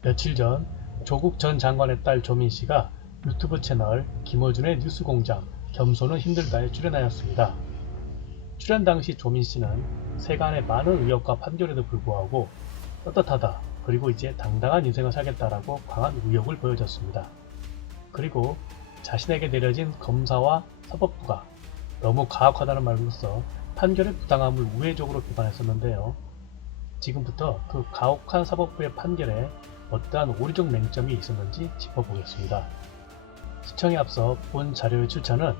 며칠 전 조국 전 장관의 딸 조민 씨가 유튜브 채널 김어준의 뉴스공장 겸손은 힘들다에 출연하였습니다. 출연 당시 조민 씨는 세간의 많은 의혹과 판결에도 불구하고 떳떳하다, 그리고 이제 당당한 인생을 살겠다라고 강한 의욕을 보여줬습니다. 그리고 자신에게 내려진 검사와 사법부가 너무 가혹하다는 말로써 판결의 부당함을 우회적으로 비판했었는데요. 지금부터 그 가혹한 사법부의 판결에 어떠한 오류적 맹점이 있었는지 짚어보겠습니다. 시청에 앞서 본 자료의 출처는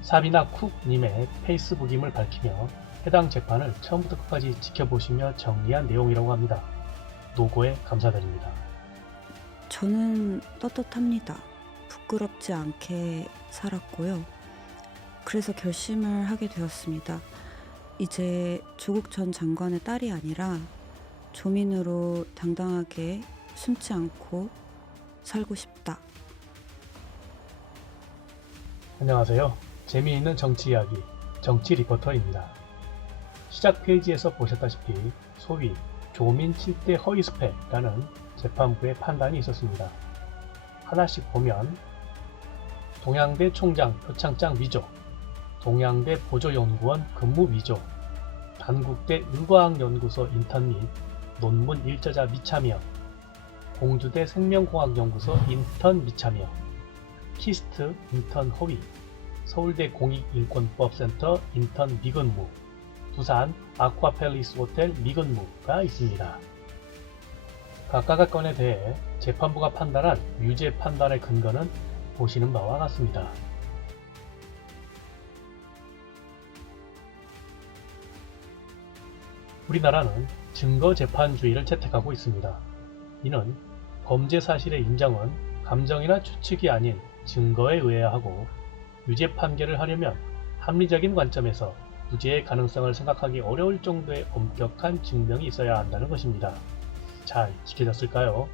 사비나 쿡님의 페이스북임을 밝히며 해당 재판을 처음부터 끝까지 지켜보시며 정리한 내용이라고 합니다. 노고에 감사드립니다. 저는 떳떳합니다. 부끄럽지 않게 살았고요. 그래서 결심을 하게 되었습니다. 이제 조국 전 장관의 딸이 아니라 조민으로 당당하게 숨지 않고 살고 싶다. 안녕하세요. 재미있는 정치 이야기, 정치 리포터입니다. 시작 페이지에서 보셨다시피 소위 조민 7대 허위 스펙이라는 재판부의 판단이 있었습니다. 하나씩 보면 동양대 총장 표창장 위조, 동양대 보조연구원 근무 위조, 단국대 의과학연구소 인턴 및 논문 일저자 미참여, 공주대 생명공학연구소 인턴 미참여, 키스트 인턴 허위, 서울대 공익인권법센터 인턴 미근무, 부산 아쿠아팰리스 호텔 미근무가 있습니다. 각각의 건에 대해 재판부가 판단한 유죄 판단의 근거는 보시는 바와 같습니다. 우리나라는 증거재판주의를 채택하고 있습니다. 이는 범죄 사실의 인정은 감정이나 추측이 아닌 증거에 의해야 하고, 유죄 판결을 하려면 합리적인 관점에서 무죄의 가능성을 생각하기 어려울 정도의 엄격한 증명이 있어야 한다는 것입니다. 잘 지켜졌을까요?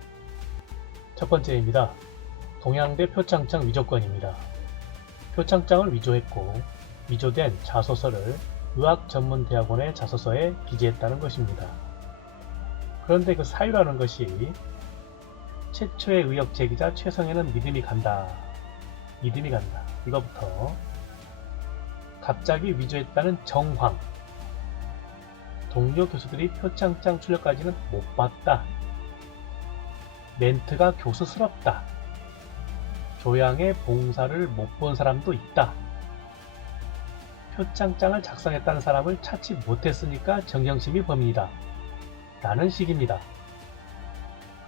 첫 번째입니다. 동양대 표창장 위조건입니다. 표창장을 위조했고 위조된 자소서를 의학전문대학원의 자소서에 기재했다는 것입니다. 그런데 그 사유라는 것이 최초의 의혹 제기자 최성애는 믿음이 간다. 이거부터 갑자기 위조했다는 정황, 동료 교수들이 표창장 출력까지는 못 봤다, 멘트가 교수스럽다, 조양의 봉사를 못 본 사람도 있다, 표창장을 작성했다는 사람을 찾지 못했으니까 정경심이 범인이다 라는 식입니다.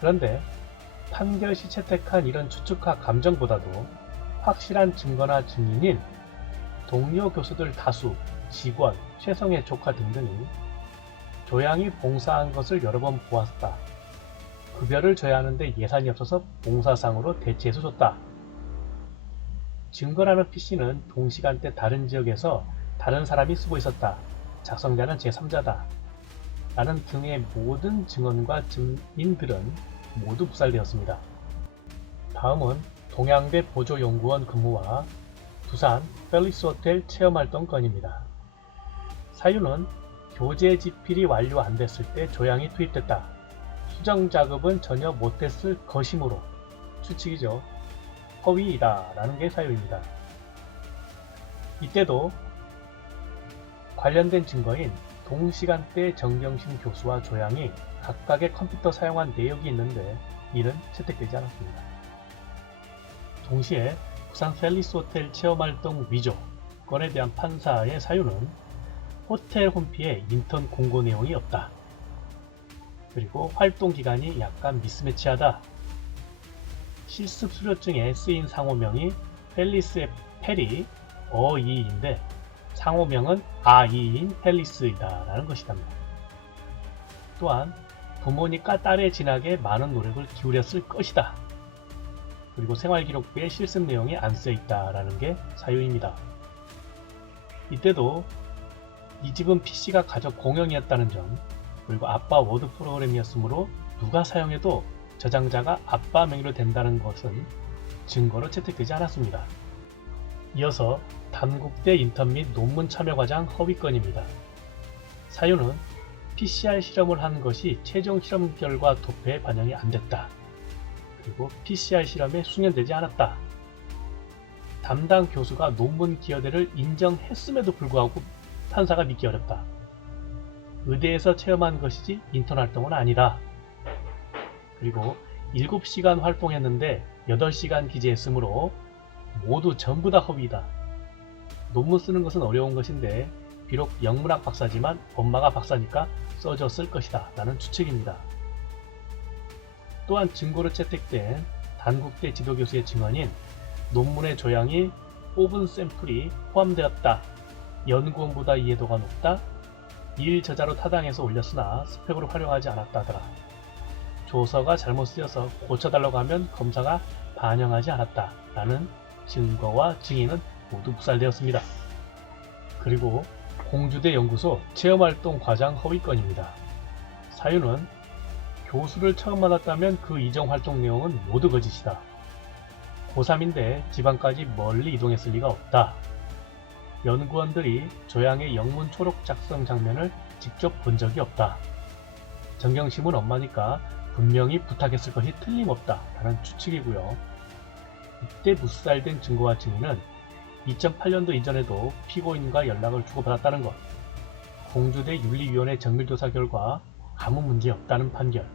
그런데 판결시 채택한 이런 추측과 감정보다도 확실한 증거나 증인인 동료 교수들 다수, 직원, 최성애 조카 등등이 조양이 봉사한 것을 여러 번 보았다, 급여를 줘야 하는데 예산이 없어서 봉사상으로 대체해서 줬다, 증거라는 PC는 동시간대 다른 지역에서 다른 사람이 쓰고 있었다, 작성자는 제3자다 라는 등의 모든 증언과 증인들은 모두 부살되었습니다. 다음은 동양대 보조연구원 근무와 부산 팰리스 호텔 체험활동 건입니다. 사유는 교재 집필이 완료 안 됐을 때 조양이 투입됐다, 수정 작업은 전혀 못했을 것이므로 추측이죠. 허위이다 라는 게 사유입니다. 이때도 관련된 증거인 동시간대 정경심 교수와 조양이 각각의 컴퓨터 사용한 내역이 있는데 이는 채택되지 않았습니다. 동시에 부산 팰리스 호텔 체험활동 위조 건에 대한 판사의 사유는 호텔 홈피에 인턴 공고 내용이 없다, 그리고 활동 기간이 약간 미스매치하다, 실습 수료증에 쓰인 상호명이 팰리스의 팰이 어이인데 상호명은 아이인 팰리스이다 라는 것이답니다. 또한 부모니까 딸의 진학에 많은 노력을 기울였을 것이다, 그리고 생활기록부에 실습 내용이 안 쓰여있다 라는 게 사유입니다. 이때도 이 집은 PC가 가족 공용이었다는 점, 그리고 아빠 워드 프로그램이었으므로 누가 사용해도 저장자가 아빠 명의로 된다는 것은 증거로 채택되지 않았습니다. 이어서 단국대 인턴 및 논문 참여 과정 허위건입니다. 사유는 PCR 실험을 한 것이 최종 실험 결과 도표에 반영이 안 됐다, 그리고 PCR 실험에 숙련되지 않았다. 담당 교수가 논문 기여대를 인정했음에도 불구하고 판사가 믿기 어렵다. 의대에서 체험한 것이지 인턴 활동은 아니다. 그리고 7시간 활동했는데 8시간 기재했으므로 모두 전부 다 허위이다. 논문 쓰는 것은 어려운 것인데 비록 영문학 박사지만 엄마가 박사니까 써줬을 것이다 라는 추측입니다. 또한 증거로 채택된 단국대 지도교수의 증언인 논문의 조양이 뽑은 샘플이 포함되었다. 연구원보다 이해도가 높다. 일 저자로 타당해서 올렸으나 스펙으로 활용하지 않았다더라. 조서가 잘못 쓰여서 고쳐달라고 하면 검사가 반영하지 않았다. 라는 증거와 증인은 모두 묵살되었습니다. 그리고 공주대 연구소 체험활동 과장 허위건입니다. 사유는 교수를 처음 만났다면 그 이전 활동 내용은 모두 거짓이다. 고3인데 지방까지 멀리 이동했을 리가 없다. 연구원들이 조양의 영문 초록 작성 장면을 직접 본 적이 없다. 정경심은 엄마니까 분명히 부탁했을 것이 틀림없다 라는 추측이고요. 이때 묵살된 증거와 증인은 2008년도 이전에도 피고인과 연락을 주고받았다는 것, 공주대 윤리위원회 정밀조사 결과 아무 문제 없다는 판결,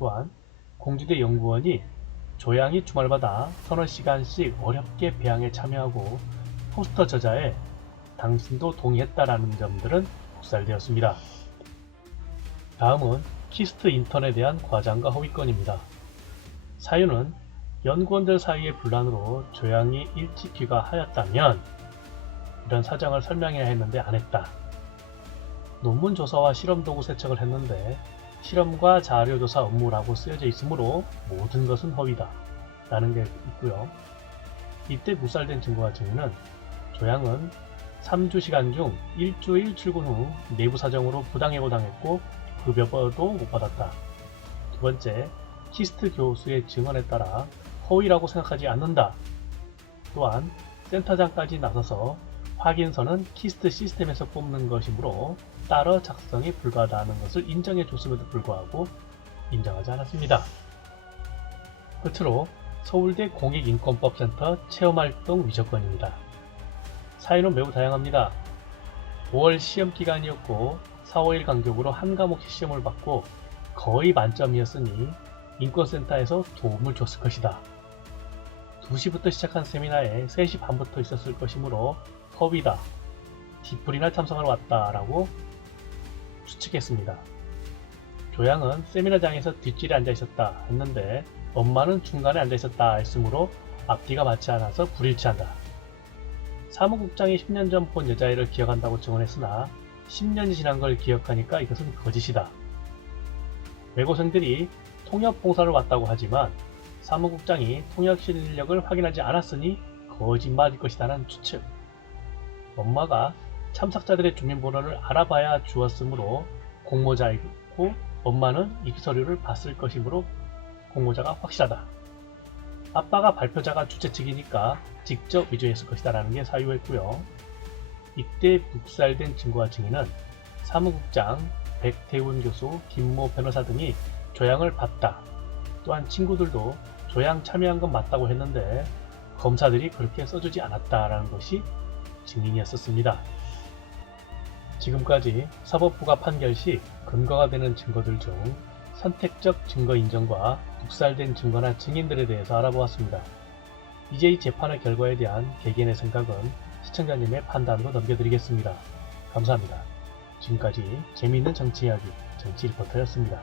또한 공주대 연구원이 조양이 주말마다 서너 시간씩 어렵게 배양에 참여하고 포스터 저자에 당신도 동의했다라는 점들은 묵살되었습니다. 다음은 키스트 인턴에 대한 과장과 허위건입니다. 사유는 연구원들 사이의 분란으로 조양이 일찍 귀가하였다면 이런 사정을 설명해야 했는데 안 했다. 논문 조사와 실험 도구 세척을 했는데 실험과 자료 조사 업무라고 쓰여져 있으므로 모든 것은 허위다 라는 게 있고요. 이때 묵살된 증거와 증인은 조양은 3주 시간 중 일주일 출근 후 내부 사정으로 부당해고 당했고 급여도 못 받았다. 두 번째, 키스트 교수의 증언에 따라 허위라고 생각하지 않는다. 또한 센터장까지 나서서 확인서는 키스트 시스템에서 뽑는 것이므로 따로 작성이 불가하다는 것을 인정해 줬음에도 불구하고 인정하지 않았습니다. 끝으로 서울대 공익인권법센터 체험활동 위조건입니다. 사유는 매우 다양합니다. 5월 시험 기간이었고 4, 5일 간격으로 한 과목씩 시험을 받고 거의 만점이었으니 인권센터에서 도움을 줬을 것이다. 2시부터 시작한 세미나에 3시 반부터 있었을 것이므로 허위다. 뒷불이나 참석하러 왔다라고 추측했습니다. 조양은 세미나장에서 뒷줄에 앉아 있었다 했는데 엄마는 중간에 앉아 있었다 했으므로 앞뒤가 맞지 않아서 불일치한다. 사무국장이 10년 전 본 여자애를 기억한다고 증언했으나 10년이 지난 걸 기억하니까 이것은 거짓이다. 외고생들이 통역 봉사를 왔다고 하지만 사무국장이 통역 실력을 확인하지 않았으니 거짓말일 것이라는 추측. 엄마가 참석자들의 주민번호를 알아봐야 주었으므로 공모자이고 엄마는 입서류를 봤을 것이므로 공모자가 확실하다. 아빠가 발표자가 주최 측이니까 직접 위조했을 것이다 라는 게 사유였고요. 이때 묵살된 증거와 증인은 사무국장, 백태훈 교수, 김모 변호사 등이 조양을 봤다. 또한 친구들도 조양 참여한 건 맞다고 했는데 검사들이 그렇게 써주지 않았다라는 것이 증인이었습니다. 지금까지 사법부가 판결 시 근거가 되는 증거들 중 선택적 증거 인정과 묵살된 증거나 증인들에 대해서 알아보았습니다. 이제 이 재판의 결과에 대한 개개인의 생각은 시청자님의 판단으로 넘겨드리겠습니다. 감사합니다. 지금까지 재미있는 정치 이야기 정치 리포터였습니다.